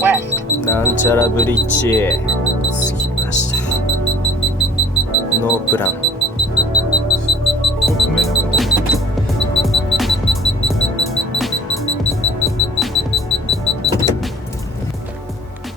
なんちゃらブリッジ着きました。ノープラン。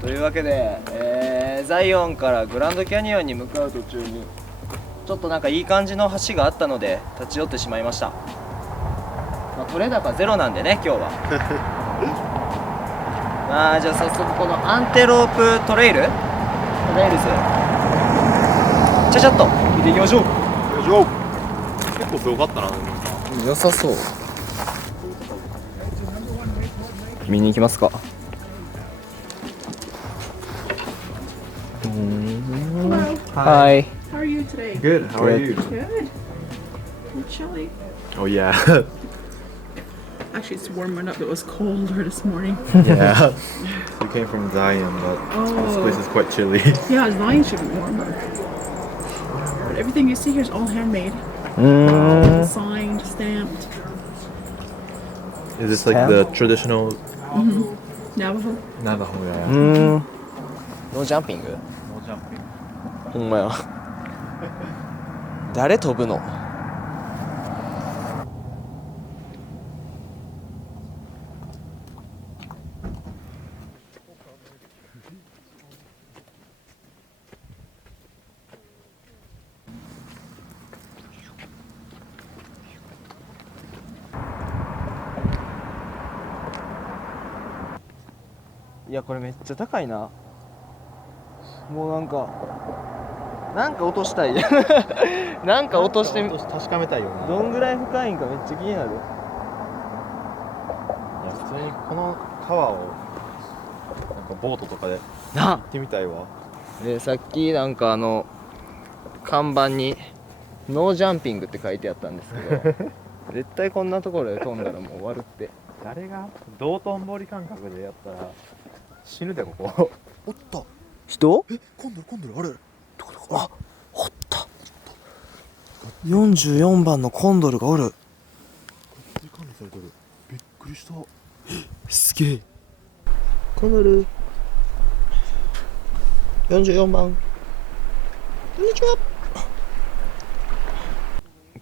というわけで、ザイオンからグランドキャニオンに向かう途中にちょっとなんかいい感じの橋があったので立ち寄ってしまいました。取れ高ゼロなんでね今日はじゃあ早速このアンテロープトレイルズちゃちゃっと見ていきましょう。結構すごかったな。良さそう。見に行きますか。Hi. How are you today? Good. How are you? Good. We're chilly. Oh yeah. Actually, it's warming up. It was colder this morning. Yeah. We came from Zion, but this place is quite chilly. Yeah, Zion should be warmer. But everything you see here is all handmade. Signed, stamped. Is this like the traditional Navajo. Navajo? Yeah. ノージャンピング。 No jumping. ほんまや。誰飛ぶの。いやこれめっちゃ高いな。もうなんか落としたいなんか落としてみ確かめたいよな。どんぐらい深いんかめっちゃ気になる。いや普通にこの川をなんかボートとかで行ってみたいわ。でさっきなんか看板にノージャンピングって書いてあったんですけど絶対こんなところで飛んだらもう終わるって。誰が道頓堀感覚でやったら死ぬでここ。おった人？今度あれ。あ、おった。44番のコンドルがおる。管理されてる。びっくりした。すげえ。コンドル44番。こんにちは。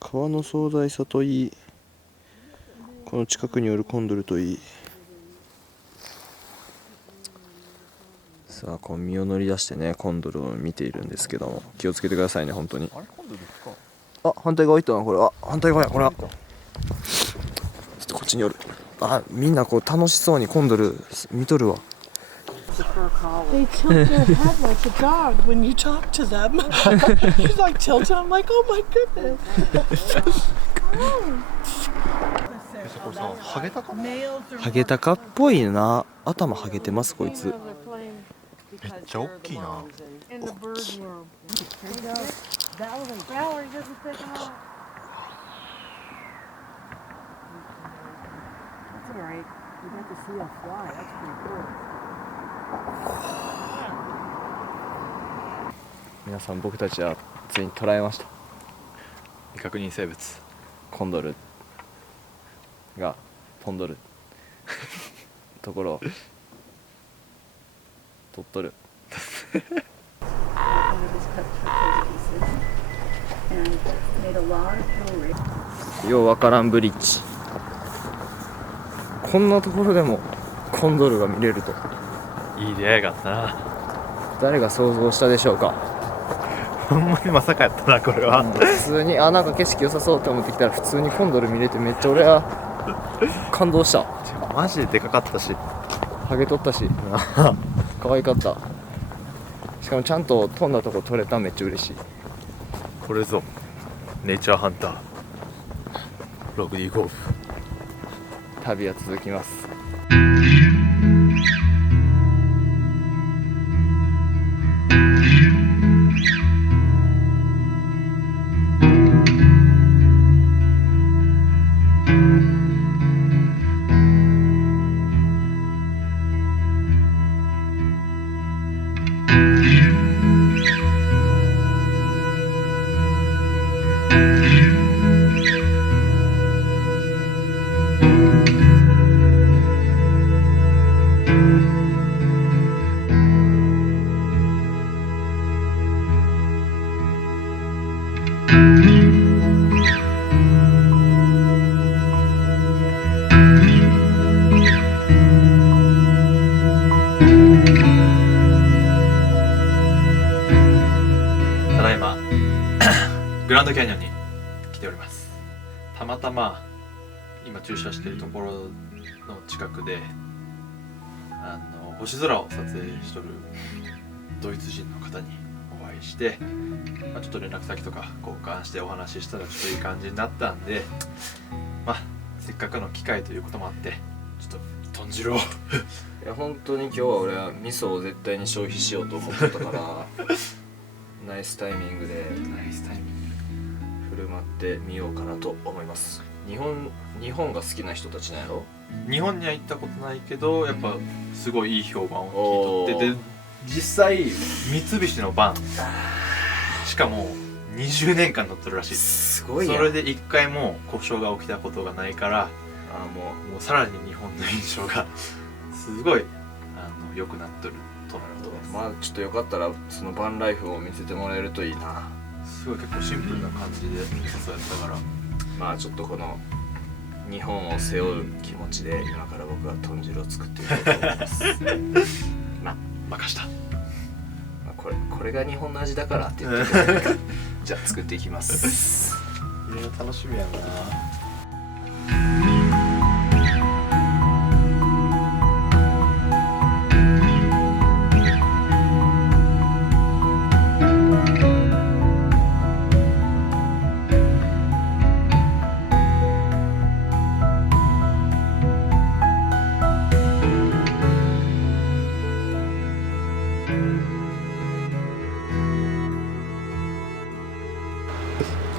川の壮大さといい、この近くにおるコンドルといい。さあこう身を乗り出してねコンドルを見ているんですけども、気をつけてくださいね本当に。あれコンドルですか。あ、反対側行ったなこれ。あ、反対側やこれは。ちょっとこっちにおる。あ、みんなこう楽しそうにコンドル見とるわ。They tilt their head like a dog when you talk to them. He's like tilting. I'm like, oh my goodness. これさ、ハゲタカ？ハゲタカっぽいな。頭ハゲてますこいつ。めっちゃ大きいな。皆さん僕たちはついに捉えました。未確認生物コンドルが飛んどるところを撮っとるようわからんブリッジ。こんなところでもコンドルが見れると。いい出会いがあったな。誰が想像したでしょうか。ほんまにまさかやったなこれは。普通になんか景色良さそうって思ってきたら普通にコンドル見れてめっちゃ俺は感動した。マジででかかったしハゲとったし可愛かった。しかもちゃんと飛んだとこ撮れた。めっちゃ嬉しい。これぞネイチャーハンター。ログディゴーフ。旅は続きます。ランドキャニオンに来ております。たまたま今駐車しているところの近くで星空を撮影しとるドイツ人の方にお会いして、ちょっと連絡先とか交換してお話ししたらちょっといい感じになったんで、せっかくの機会ということもあってちょっと豚汁をいや本当に今日は俺は味噌を絶対に消費しようと思ってたからナイスタイミングで振る舞ってみようかなと思います。日本が好きな人たちなんやろ。日本には行ったことないけどやっぱすごいいい評判を聞いとって、で実際三菱のバンしかも20年間乗ってるらしい。すごいやん。それで1回も故障が起きたことがないから、もうさらに日本の印象がすごい良くなっとると思います。ちょっとよかったらそのバンライフを見せてもらえるといいな。すごい結構シンプルな感じでそうやったから、ちょっとこの日本を背負う気持ちで今から僕は豚汁を作っていこうと思います任した。これが日本の味だからって言ってくれるかじゃあ作っていきますいや楽しみやな。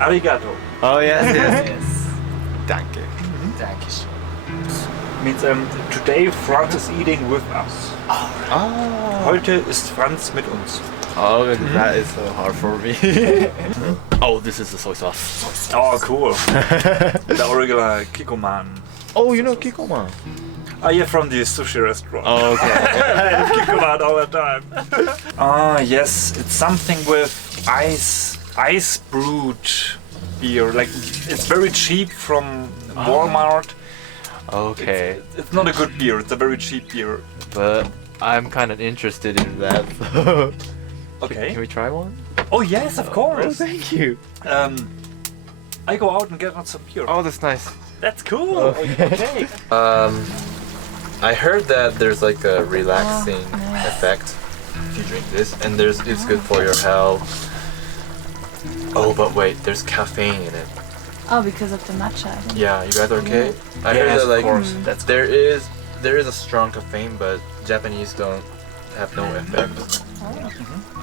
Arigato. Oh yes. Danke. Dankeschön. Means today Franz is eating with us. Heute ist Franz mit uns. Oh, that is so hard for me. Oh, this is the soy sauce. Oh, cool. The original Kikoman. Oh, you know Kikoman? Yeah, from the sushi restaurant. Oh, okay. Kikoman all the time. Yes, it's something with ice brewed beer. Like it's very cheap from Walmart. Okay. It's not a good beer. It's a very cheap beer. But I'm kind of interested in that. Okay. Can we try one? Oh yes, of course. Oh, thank you. I go out and get us some beer. Oh, that's nice. That's cool. Okay. I heard that there's like a relaxing effect if you drink this, and it's good for your health. Oh, but wait, there's caffeine in it. Oh, because of the matcha. I think. Yeah, you guys are okay? I heard Yes, that like of course. That's there is a strong caffeine, but Japanese don't have no effect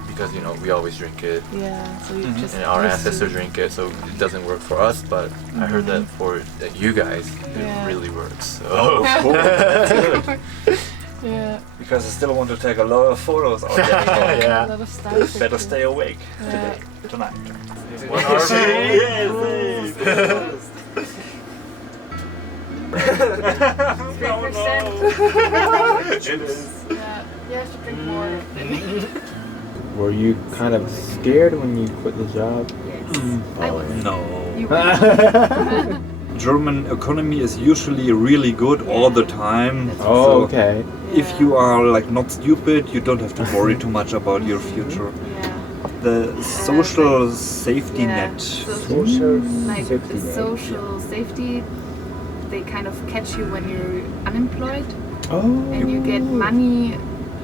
because we always drink it, Yeah, so you just. and our used ancestors to- drink it, so it doesn't work for us. But I heard that for you guys, it Yeah. really works. So. cool. That's good. Yeah. Because I still want to take a lot of photos out there. A lot of stuff. Better stay awake Yeah. tonight. One hour ago. It is. Yeah, you have to drink more. Were you kind of scared when you quit the job? Yes. I was. No. You were. German economy is usually really good all the time. Oh, So okay. if you are like not stupid, you don't have to worry too much about your future. Yeah. The social safety Yeah. net. Social Like safety the net. social safety, they kind of catch you when you're unemployed Oh. and you get money.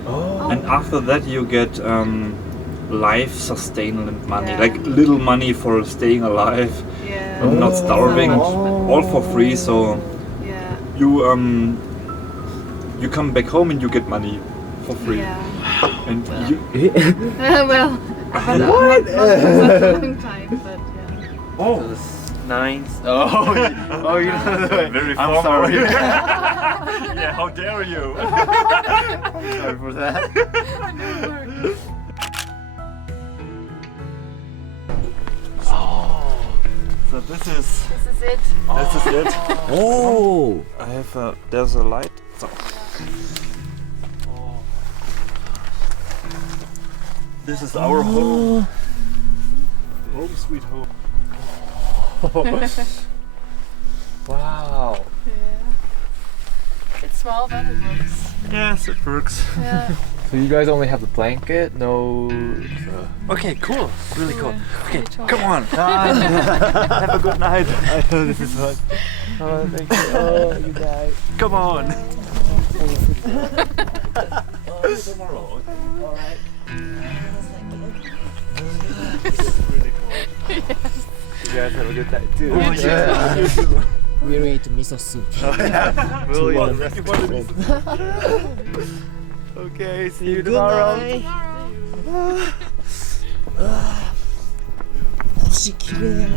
Oh. And after that you get life sustainment money, Yeah. like little money for staying alive, Yeah. and not starving, Oh. all for free. So Yeah. you come back home and you get money for free. Yeah. And you, Well, but not for a long time, but yeah. oh, Nines. Oh, you know the way. very I'm formal. sorry. Yeah, how dare you? Sorry for that. So this is This is it. it. Oh. I have there's a light. So. This is our home. Home sweet home. Wow. Yeah. It's small, but it works. Yes, it works. Yeah. So you guys only have the blanket, no. Okay, cool. Really cool. Okay, come on. Have a good night. I know this is fun. Oh, thank you. Oh, you guys. Come on. You guys have a good night too. We'll eat miso soup. Okay, see you tomorrow. 星きれい。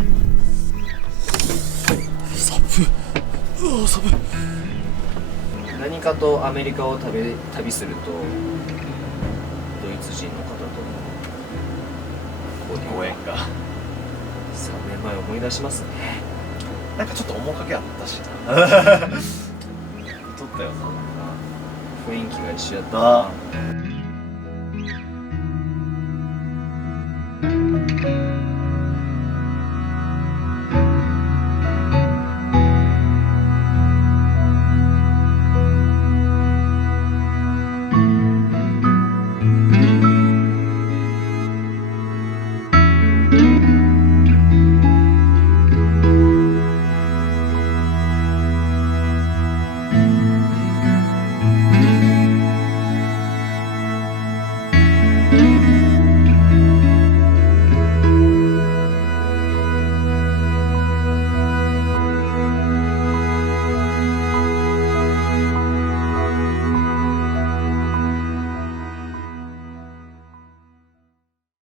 何かとアメリカを旅するとドイツ人の方との交流が3年前思い出しますね。なんかちょっと面影あったしな撮ったよな雰囲気が一緒やったな。